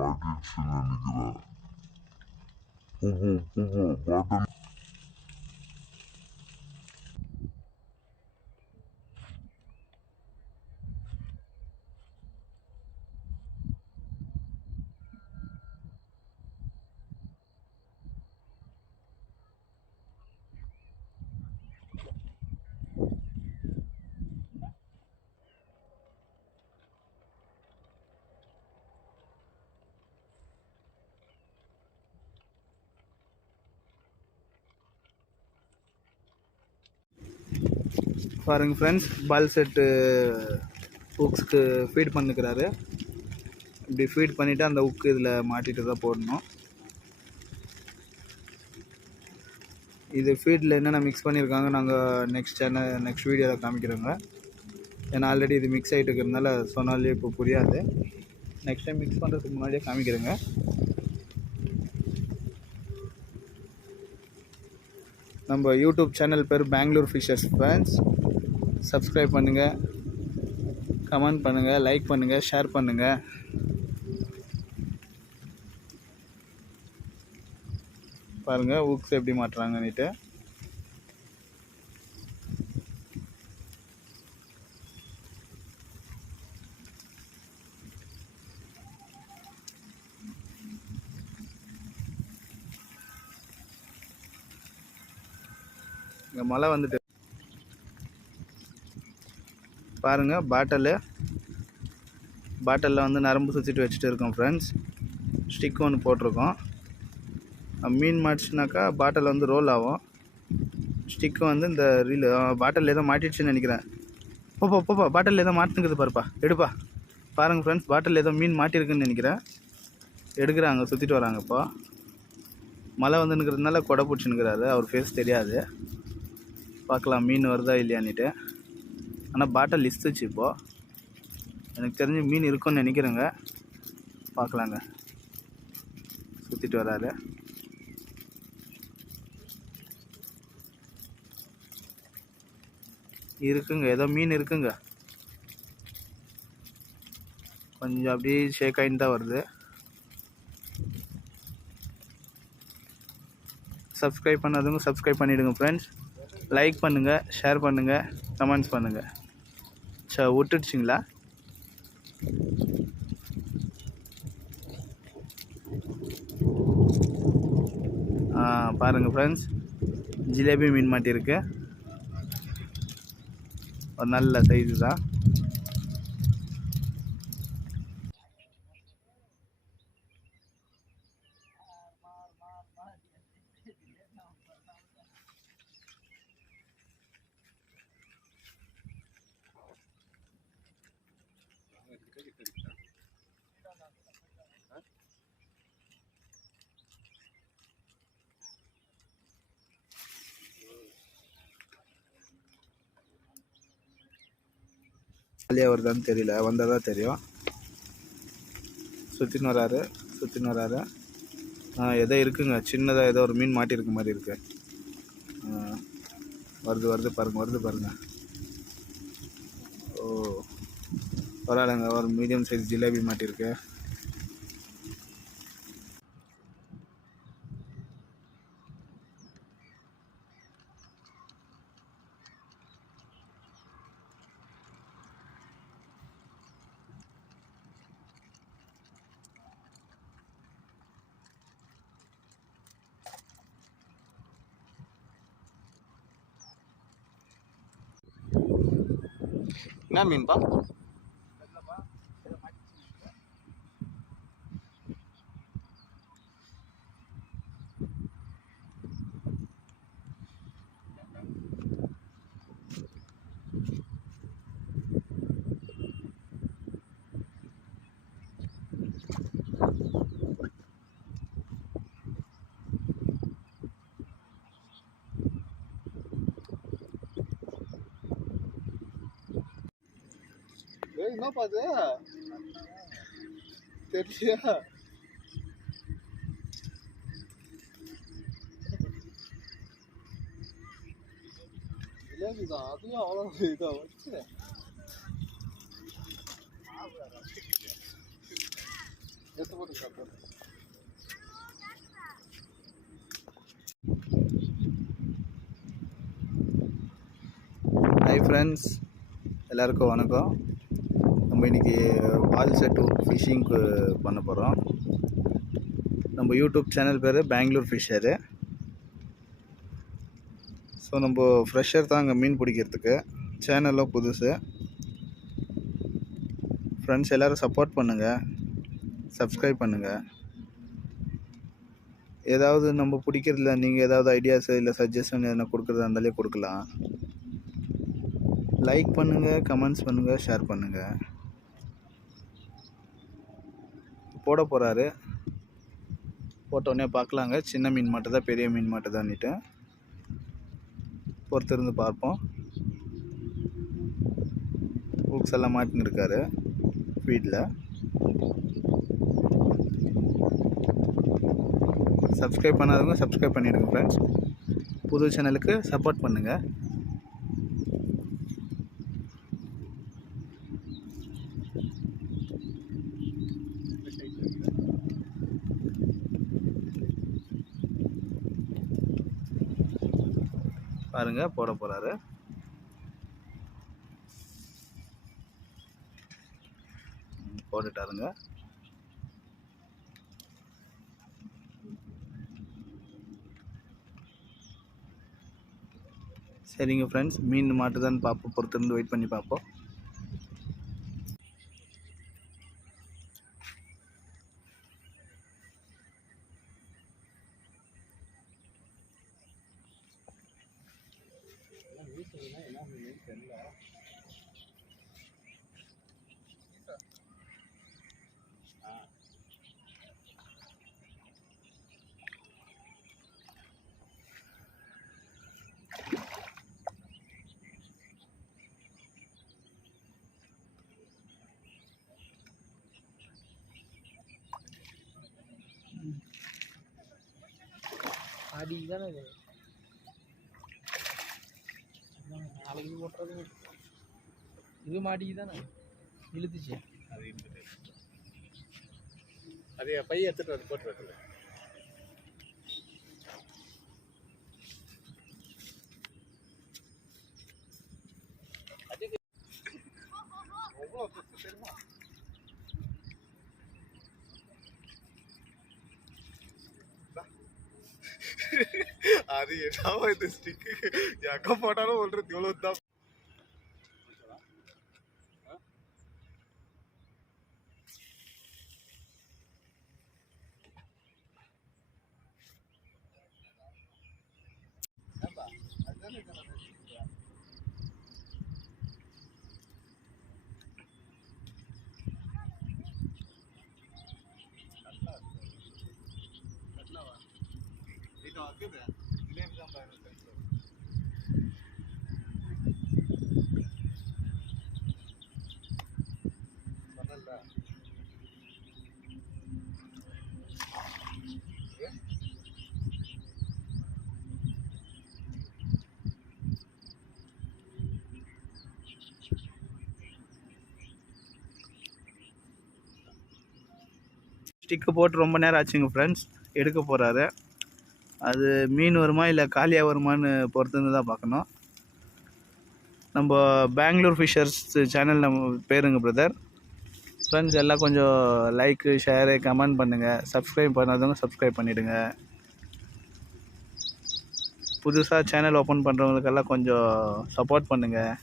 மாட்டிடுச்சுன்னு நினைக்கிறேன். பாட்டன் பாருங்க ஃப்ரெண்ட்ஸ், பால் செட்டு ஹுக்ஸ்க்கு ஃபீட் பண்ணிக்கிறாரு. இப்படி ஃபீட் பண்ணிவிட்டு அந்த ஹுக்கு இதில் மாட்டிட்டு தான் போடணும். இது ஃபீடில் என்னென்ன மிக்ஸ் பண்ணியிருக்காங்க நாங்கள் நெக்ஸ்ட் வீடியோவில் காமிக்கிறோங்க. ஏன்னா ஆல்ரெடி இது மிக்ஸ் ஆகிட்டு இருக்கிறதுனால சொன்னாலே இப்போ புரியாது. நெக்ஸ்ட் டைம் மிக்ஸ் பண்ணுறதுக்கு முன்னாடியே காமிக்கிறேங்க. நம்ம யூடியூப் சேனல் பேர் பெங்களூர் ஃபிஷர்ஸ் ஃப்ரெண்ட்ஸ். சப்ஸ்கிரைப் பண்ணுங்கள், கமெண்ட் பண்ணுங்கள், லைக் பண்ணுங்கள், ஷேர் பண்ணுங்கள். பாருங்கள் ஹுக்ஸ் எப்படி மாட்டுறாங்கன்னுட்டு. இங்கே மழை வந்துட்டு பாருங்கள். பாட்டிலில் வந்து நரம்பு சுற்றிட்டு வச்சுட்டு இருக்கோம் ஃப்ரெண்ட்ஸ். ஸ்டிக் ஒன்று போட்டிருக்கோம். மீன் மாட்டுச்சுனாக்கா பாட்டில் வந்து ரோல் ஆகும். ஸ்டிக்கு வந்து இந்த ரீல் பாட்டில் ஏதோ மாட்டிடுச்சுன்னு நினைக்கிறேன். போப்பா பாட்டில் ஏதோ மாட்டுங்குது பாருப்பா, எடுப்பா. பாருங்கள் ஃப்ரெண்ட்ஸ், பாட்டில் ஏதோ மீன் மாட்டிருக்குன்னு நினைக்கிறேன். எடுக்கிறாங்க, சுற்றிட்டு வராங்க. இப்போ மழை வந்துன்னுக்கிறதுனால கொடை பிடிச்சின்னுக்கிறாரு, அவர் ஃபேஸ் தெரியாது. பார்க்கலாம் மீன் வருதா இல்லையான்னுட்டு. ஆனால் பாட்டில் இஸ்த்துச்சு. இப்போது எனக்கு தெரிஞ்சு மீன் இருக்குன்னு நினைக்கிறேங்க. பார்க்கலாங்க. சுற்றிட்டு வராரு. இருக்குங்க, ஏதோ மீன் இருக்குங்க. கொஞ்சம் அப்படியே ஷேக் ஆகின்னு தான் வருது. சப்ஸ்கிரைப் பண்ணாதவங்க சப்ஸ்கிரைப் பண்ணிவிடுங்க ஃப்ரெண்ட்ஸ். லைக் பண்ணுங்கள், ஷேர் பண்ணுங்கள், கமெண்ட்ஸ் பண்ணுங்கள். விட்டுடுச்சிங்களா? பாருங்கள் ஃப்ரெண்ட்ஸ், ஜிலேபி மீன் மாட்டியிருக்கு. ஒரு நல்ல சைஸு தான். ஜாலியாக வருதான்னு தெரியல, வந்தால் தான் தெரியும். சுற்றின்னு வராரு. ஏதோ இருக்குங்க, சின்னதாக ஏதோ ஒரு மீன் மாட்டியிருக்க மாதிரி இருக்கு. வருது பாருங்கள். ஓ பரவாயில்லைங்க, ஒரு மீடியம் சைஸ் ஜிலேபி மாட்டியிருக்கு. என்ன மீன்பா? என்னப்பா அது தெரியல. ஜிலேபிதான், அதுவும் அவ்வளோ இதாக வச்சு ஹாய் ஃப்ரெண்ட்ஸ், எல்லாருக்கும் வணக்கம். நம்ம இன்றைக்கி வால் செட் ஃபிஷ்ஷிங்க்கு பண்ண போகிறோம். நம்ம யூடியூப் சேனல் பேர் பெங்களூர் ஃபிஷ்ஷரு. ஸோ நம்ம ஃப்ரெஷ்ஷர் தான் அங்கே மீன் பிடிக்கிறதுக்கு. சேனலும் புதுசு. ஃப்ரெண்ட்ஸ் எல்லோரும் சப்போர்ட் பண்ணுங்கள், சப்ஸ்கிரைப் பண்ணுங்கள். ஏதாவது நம்ம பிடிக்கிறதுல நீங்கள் ஏதாவது ஐடியாஸு இல்லை சஜஷன் எதனா கொடுக்குறதா இருந்தாலே கொடுக்கலாம். லைக் பண்ணுங்கள், கமெண்ட்ஸ் பண்ணுங்கள், ஷேர் பண்ணுங்கள். போட போகிறாரு, போட்டோடனே பார்க்கலாங்க. சின்ன மீன் மாட்டுதா பெரிய மீன் மாட்டுதான்னுட்டு பொறுத்திருந்து பார்ப்போம். ஹூக்ஸ் எல்லாம் மாட்டின்னு இருக்காரு ஃபீல்டில். சப்ஸ்கிரைப் பண்ணாதவங்க சப்ஸ்கிரைப் பண்ணிவிடுங்க ஃப்ரெண்ட்ஸ். புது சேனலுக்கு சப்போர்ட் பண்ணுங்கள். பாருங்க, போட போகிறாரு. போட்டுட்டாருங்க. சரிங்க ஃப்ரெண்ட்ஸ், மீன் மாட்டுதான்னு பார்ப்போம். பொறுத்திருந்து வெயிட் பண்ணி பார்ப்போம். அடி தானே இது. நாளைக்கு போட்டுறது இது மாட்டிக்கு தானே இழுத்துச்சு. அது பைய எடுத்துட்டு வந்து போட்டு வைக்கல. அது என்னவோ இந்த ஸ்டிக்கு எங்க போட்டாலும் ஒன்றது எவ்வளவு தான். ஸ்டிக்கு போட்டு ரொம்ப நேரம் ஆச்சுங்க ஃப்ரெண்ட்ஸ். எடுக்க போகிறாரு. அது மீன் வருமா இல்லை காலியாக வருமானு பொறுத்துருந்து தான் பார்க்கணும். நம்ம பெங்களூர் ஃபிஷர்ஸ் சேனல் நம்ம பேருங்க பிரதர். ஃப்ரெண்ட்ஸ் எல்லாம் கொஞ்சம் லைக்கு, ஷேரு, கமெண்ட் பண்ணுங்கள். சப்ஸ்கிரைப் பண்ணாதவங்க சப்ஸ்கிரைப் பண்ணிவிடுங்க. புதுசாக சேனல் ஓப்பன் பண்ணுறவங்களுக்கெல்லாம் கொஞ்சம் சப்போர்ட் பண்ணுங்கள்.